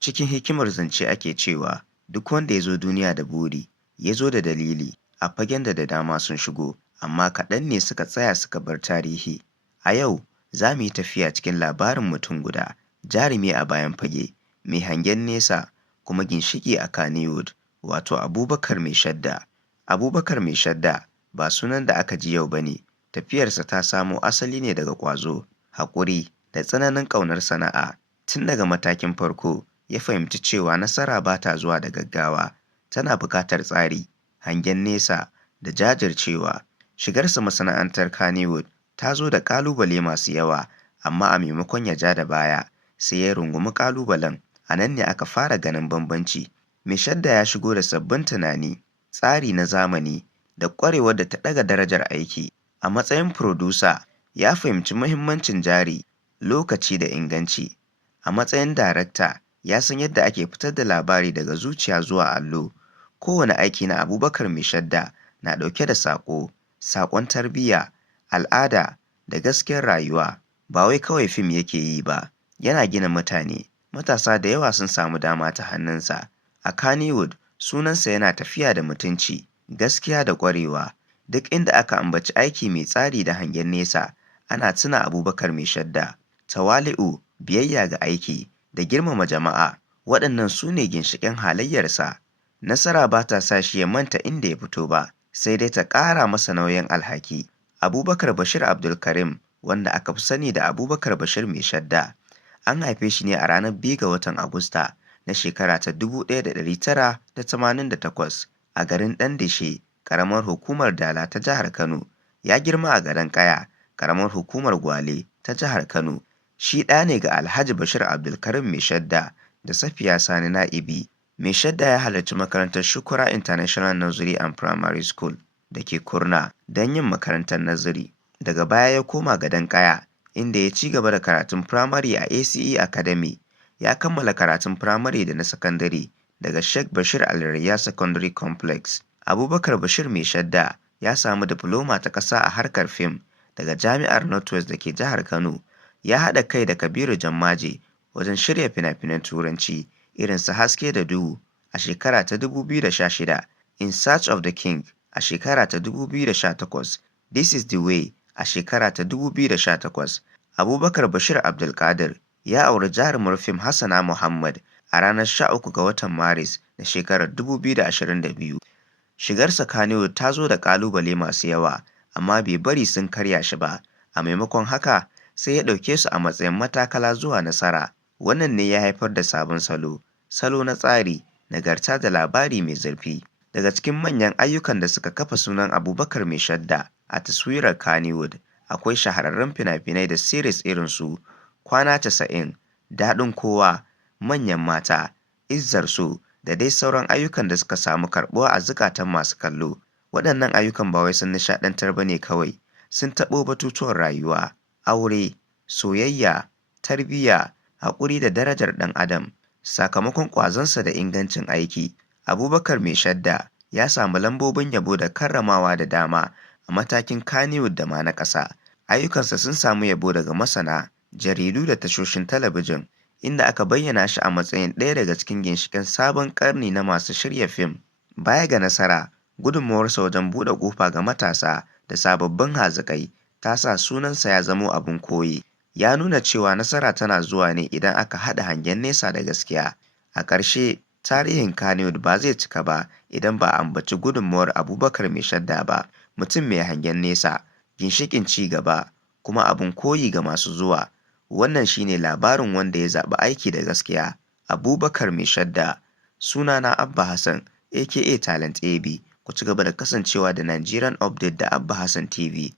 Cikin hikimar zance ake cewa duk wanda ya zo duniya da buri, ya zo da dalili, a fagen da dama sun shigo, amma kaɗan ne suka tsaya suka bar tarihi. A yau, za mu yi tafiya cikin labarin mutum guda, jarumi a bayan fage, mai hangen nesa, kuma ginshiƙi a Kannywood, wato Abubakar Mai Shadda. Abubakar Mai Shadda ba sunan da aka ji yau ba ne, tafiyarsa ta samo asali ne daga ƙwazo, haƙuri, da tsananin ƙaunar sana'a. Tun daga matakin farko, ya fahimci cewa nasara ba ta zuwa da gaggawa, tana buƙatar tsari, hangen nesa, da jajircewa. Shigarsa masana'antar Kannywood ta zo da ƙalubale masu yawa, amma a maimakon ya ja da baya, sai ya rungumi ƙalubalen. A nan ne aka fara ganin bambanci. Mai Shadda ya shigo da sabbin tunani, tsari na zamani, da ƙwarewar da ta ɗaga darajar aiki. A matsayin furodusa, ya fahimci muhimmancin jari, lokaci, da inganci. A matsayin darakta, ya san yadda ake fitar da labari daga zuciya zuwa allo. Kowane aiki na Abubakar Mai Shadda na ɗauke da saƙon tarbiyya, al'ada, da gaskiyar rayuwa. Ba wai kawai fim yake yi ba, yana gina mutane. Matasa da yawa sun samu dama ta hannunsa. A Kannywood, sunansa yana tafiya da mutunci, gaskiya, da ƙwarewa. Duk inda aka ambaci aiki mai tsari da hangen nesa, ana tuna Abubakar Mai Shadda. Tawali'u, biyayya ga aiki, da girmama jama'a, waɗannan su ne ginshiƙan halayyarsa. Nasara ba ta sa shi ya manta inda ya fito ba, sai dai ta ƙara masa nauyin alhaki. Abubakar Bashir Abdulkarim, wanda aka fi sani da Abubakar Bashir Mai Shadda, an haife shi ne a ranar 2 ga watan Agusta na shekara ta 1988 a garin Ɗandeshe, ƙaramar hukumar Dala ta jihar Kano. Ya girma a garin Ƙaya, ƙaramar hukumar Gwale ta jihar Kano. Shi ɗa ne ga Alhaji Bashir Abdulkarim Mai Shadda da Safiya Sani Na'ibi. Mai Shadda ya halarci makarantar Shukura International Nursery and Primary School da ke Kurna don yin makarantar nazari. Daga baya ya koma Gadon Ƙaya, inda ya ci gaba da karatun firamare a ACE Academy. Ya kammala karatun firamare da na sakandare daga Sheikh Bashir Al-Rayya Secondary Complex. Abubakar Bashir Mai Shadda ya samu difloma ta ƙasa a harkar fim daga Jami'ar Northwest da ke jihar Kano. Ya haɗa kai da Kabiru Jammaje wajen shirya fina-finan Turanci irin su Haske da Duhu a shekara ta 2016, In Search of the King a shekara ta 2018, This is the Way a shekara ta 2018. Abubakar Bashir Abdulkadir ya auri jarumar fim Hassana Muhammad a ranar 13 ga watan Maris na shekarar 2022. Shigarsa Kannywood ta zo da ƙalubale masu yawa, amma bai bari sun karya shi ba. A maimakon haka, sai ya ɗauke su a matsayin matakala zuwa nasara. Wannan ne ya haifar da sabon salo na tsari, nagarta, da labari mai zurfi. Daga cikin manyan ayyukan da suka kafa sunan Abubakar Mai Shadda a taswirar Kannywood, akwai shahararrun fina-finai da series irin su Kwana 90, Daɗin Kowa, Manyan Mata, Izzar So, da dai sauran ayyukan da suka samu karɓuwa a zukatan masu kallo. Waɗannan ayyukan ba wai sun nishaɗantar ba ne kawai, sun taɓo batutuwan rayuwa, aure, soyayya, tarbiyya, haƙuri, da darajar ɗan adam. Sakamakon ƙwazonsa da ingancin aiki, Abubakar Mai Shadda ya samu lambobin yabo da karramawa da dama a matakin Kannywood da ma na ƙasa. Ayyukansa sun samu yabo daga masana, jaridu, da tashoshin talabijin, inda aka bayyana shi a matsayin ɗaya daga cikin ginshiƙan sabon ƙarni na masu shirya fim. Baya ga nasara, gudunmawarsa wajen buɗe ƙofa ga matasa da sababbin hazikai ta sa sunansa ya zamo abin koyi. Ya nuna cewa nasara tana zuwa ne idan aka haɗa hangen nesa da gaskiya. A ƙarshe, tarihin Kannywood ba zai cika ba idan ba a ambaci gudunmawar Abubakar Mai Shadda ba. Mutum mai hangen nesa, ginshiƙin ci gaba, kuma abin koyi ga masu zuwa. Wannan shine labarin wanda ya zaɓi aiki da gaskiya, Abubakar Mai Shadda. Sunana Abba Hassan, aka Talent AB. Ku ci gaba da kasancewa da Nigerian Update da Abba Hassan TV.